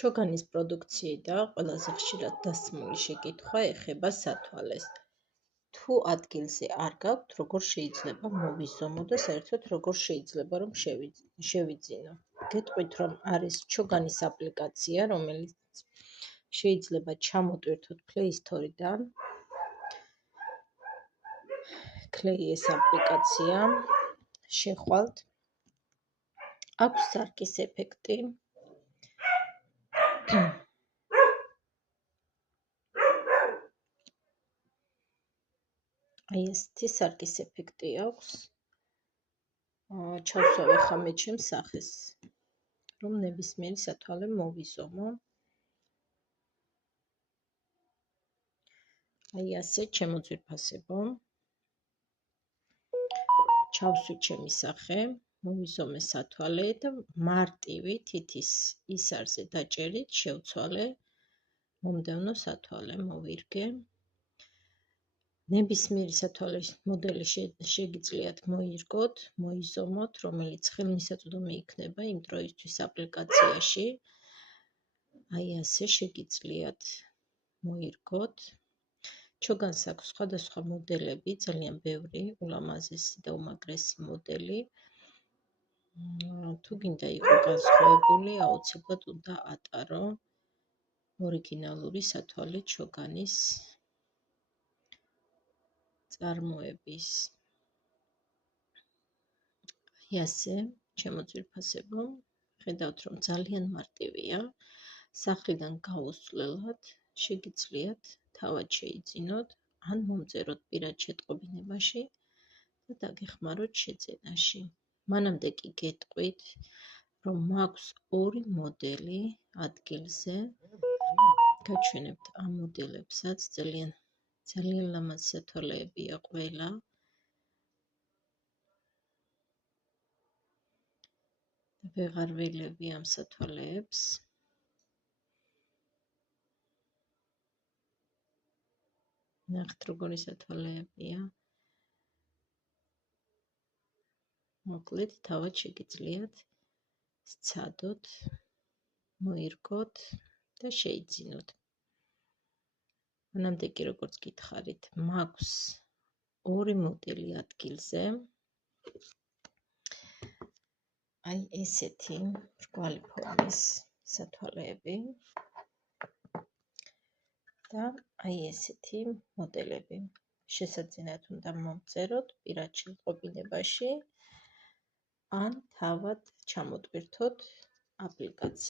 ჩოგანის პროდუქციიდან ყველაზე ხშირად დასმული შეკითხვა ეხება სათვალეს. თუ ადგილზე არ გაქვთ, როგორ შეიძლება მოვიზომო და საერთოდ როგორ შეიძლება რომ შევიძინო. გეტყვით, რომ არის ჩოგანის აპლიკაცია, რომელიც შეიძლება ჩამოტვირთოთ Play Store-დან. კლეი ეს აპლიკაცია, შეხვალთ. აქვს სარკის ეფექტი. აი ესეთი სარკის ეფექტი აქვს. ჩავსვავ ახლა მე ჩემს სახეს, რომ ნებისმიერი სათვალე მოვიზომო. აი ასე ჩემოძვირფასებო. ჩავსვი ჩემი სახე, მოვიზომე სათვალე და მარტივი თითის ისარზე დაჭერით შევცვალე მომდევნო სათვალე, მოვირგე. ნებისმიერი სათვალის მოდელი შეგიძლიათ მოირგოთ, მოიზომოთ, რომელიც ხელმისაწვდომი იქნება იმ დროისთვის აპლიკაციაში. აი ასე შეგიძლიათ მოირგოთ. ჩოგანს აქვს სხვადასხვა მოდელები, ძალიან ბევრი, ულამაზესი და უმაგრესი მოდელი. თუ გინდა იყო განსხვავებული, აუცილებლად უნდა ატარო ორიგინალური სათვალე ჩოგანის წარმოების. აი ასე, ჩემოძვირფასებო, ხედავთ, რომ ძალიან მარტივია. სახლიდან გაუსვლელად შეგიძლიათ თავად შეიძინოთ, ან მომწეროთ პირად შეტყობინებაში და დაგეხმაროთ შეძენაში. მანამდე კი გეტყვით, რომ მაქვს ორი მოდელი ადგილზე. გაჩვენებთ ამ მოდელებსაც, ძალიან ლამაზ სათვალეებია ყველა. ვეღარ ველევი ამ სათვალეებს. ნახეთ როგორი სათვალეებია. მოკლედ თავად შეგიძლიათ სცადოთ, მოირგოთ და შეიძინოთ. მანამდე კი როგორც გითხარით, მაქვს ორი მოდელი ადგილზე. აი ესეთი მრგვალი ფორმის სათვალეები და აი ესეთი მოდელები. შესაძინად უნდა მომწეროთ პირად შეტყობინებაში, ან თავად ჩამოტვირთოთ აპლიკაცია.